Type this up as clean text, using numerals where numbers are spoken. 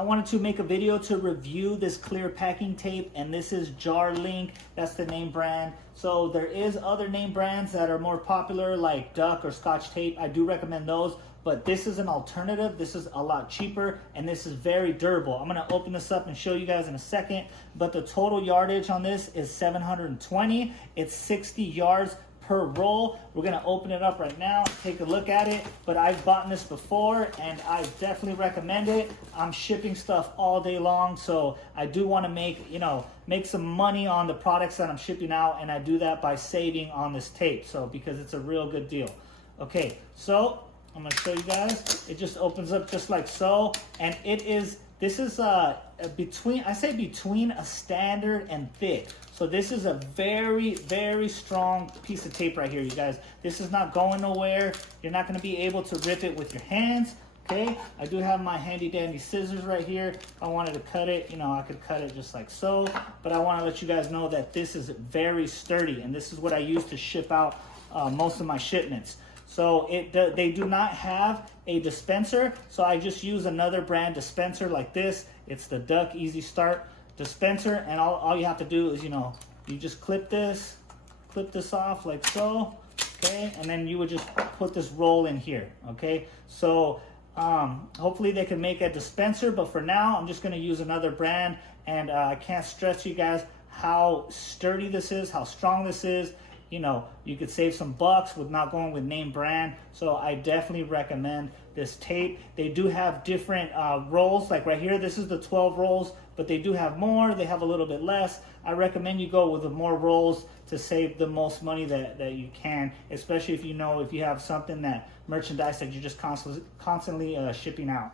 I wanted to make a video to review this clear packing tape, and this is Jarlink. That's the name brand. So there is other name brands that are more popular, like Duck or Scotch Tape. I do recommend those, but this is an alternative. This is a lot cheaper, and this is very durable. I'm gonna open this up and show you guys in a second, but the total yardage on this is 720. It's 60 yards per roll. We're gonna open it up right now, take a look at it, but I've bought this before and I definitely recommend it. I'm shipping stuff all day long, so I do wanna make some money on the products that I'm shipping out, and I do that by saving on this tape, so because it's a real good deal. Okay, so I'm gonna show you guys. It just opens up just like so, and this is between a standard and thick. So this is a very, very strong piece of tape right here, you guys. This is not going nowhere. You're not gonna be able to rip it with your hands, okay? I do have my handy dandy scissors right here. If I wanted to cut it, I could cut it just like so, but I wanna let you guys know that this is very sturdy, and this is what I use to ship out most of my shipments. So they do not have a dispenser, so I just use another brand dispenser like this. It's the Duck Easy Start dispenser, and all you have to do is, you just clip this off like so, okay? And then you would just put this roll in here, okay? So hopefully they can make a dispenser, but for now, I'm just gonna use another brand, and I can't stress you guys how sturdy this is, how strong this is. You could save some bucks with not going with name brand. So I definitely recommend this tape. They do have different rolls, like right here, this is the 12 rolls, but they do have more, they have a little bit less. I recommend you go with the more rolls to save the most money that you can, especially if you have something merchandise that you're just constantly shipping out.